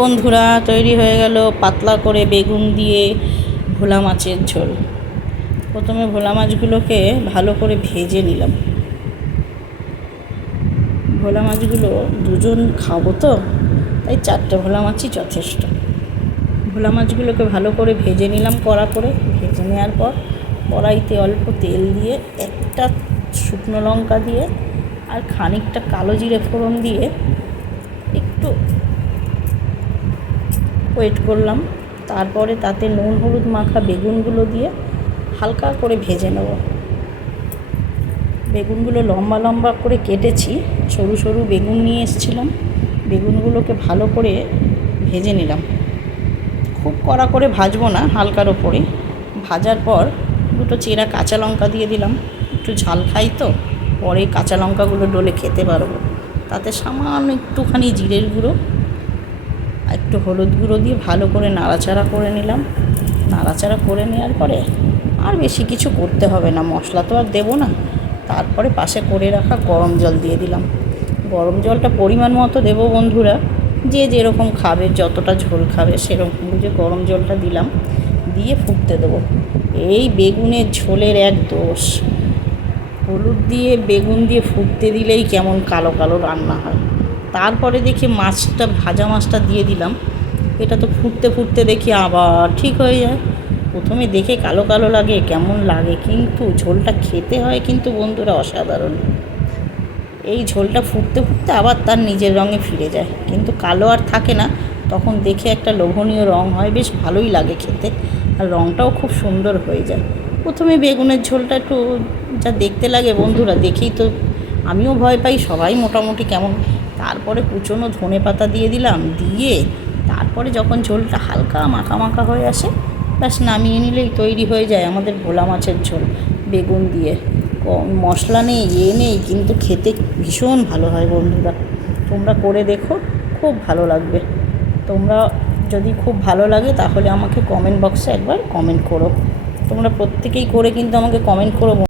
বন্ধুরা, তৈরি হয়ে গেল পাতলা করে বেগুন দিয়ে ভোলা মাছের ঝোল। প্রথমে ভোলা মাছগুলোকে ভালো করে ভেজে নিলাম। ভোলা মাছগুলো দুজন খাবো তো, তাই 4টে ভোলা মাছই যথেষ্ট। ভোলা মাছগুলোকে ভালো করে ভেজে নিলাম। কড়া করে ভেজে নেওয়ার পর কড়াইতে অল্প তেল দিয়ে একটা শুকনো লঙ্কা দিয়ে আর খানিকটা কালো জিরে ফোড়ন দিয়ে একটু ওয়েট করলাম। তারপরে তাতে নুন হলুদ মাখা বেগুনগুলো দিয়ে হালকা করে ভেজে নেব। বেগুনগুলো লম্বা লম্বা করে কেটেছি, সরু সরু বেগুন নিয়ে এসেছিলাম। বেগুনগুলোকে ভালো করে ভেজে নিলাম। খুব কড়া করে ভাজবো না, হালকার ওপরে ভাজার পর দুটো চেরা কাঁচা লঙ্কা দিয়ে দিলাম। একটু ঝাল খাই তো, পরে কাঁচা লঙ্কাগুলো ডলে খেতে পারবো। তাতে সামান্য একটুখানি জিরের গুঁড়ো, একটু হলুদ গুঁড়ো দিয়ে ভালো করে নাড়াচাড়া করে নিলাম। নাড়াচাড়া করে নেওয়ার পরে আর বেশি কিছু করতে হবে না, মশলা তো আর দেবো না। তারপরে পাশে করে রাখা গরম জল দিয়ে দিলাম। গরম জলটা পরিমাণ মতো দেবো বন্ধুরা, যে যেরকম খাবে, যতটা ঝোল খাবে সেরকম বুঝে গরম জলটা দিলাম। দিয়ে ফুটতে দেবো। এই বেগুনের ঝোলের এক দোষ, হলুদ দিয়ে বেগুন দিয়ে ফুটতে দিলেই কেমন কালো কালো রান্না হয়। তারপরে দেখি মাছটা, ভাজা মাছটা দিয়ে দিলাম। এটা তো ফুটতে ফুটতে দেখি আবার ঠিক হয়ে যায়। প্রথমে দেখে কালো কালো লাগে, কেমন লাগে, কিন্তু ঝোলটা খেতে হয় কিন্তু বন্ধুরা অসাধারণ। এই ঝোলটা ফুটতে ফুটতে আবার তার নিজের রঙে ফিরে যায়, কিন্তু কালো আর থাকে না। তখন দেখে একটা লোভনীয় রঙ হয়, বেশ ভালোই লাগে খেতে, আর রঙটাও খুব সুন্দর হয়ে যায়। প্রথমে বেগুনের ঝোলটা একটু যা দেখতে লাগে বন্ধুরা, দেখেই তো আমিও ভয় পাই, সবাই মোটামুটি কেমন। তারপরে কুচনো ধনে পাতা দিয়ে দিলাম, দিয়ে তারপরে যখন ঝোলটা হালকা মাখা মাখা হয়ে আসে, ব্যাস নামিয়ে নিলেই তৈরি হয়ে যায় আমাদের ভোলা মাছের ঝোল বেগুন দিয়ে। মশলা নেই, নেই, কিন্তু খেতে ভীষণ ভালো হয় বন্ধুরা। তোমরা করে দেখো, খুব ভালো লাগবে। তোমরা যদি খুব ভালো লাগে তাহলে আমাকে কমেন্ট বক্সে একবার কমেন্ট করো। তোমরা প্রত্যেকেই করে কিন্তু আমাকে কমেন্ট করো।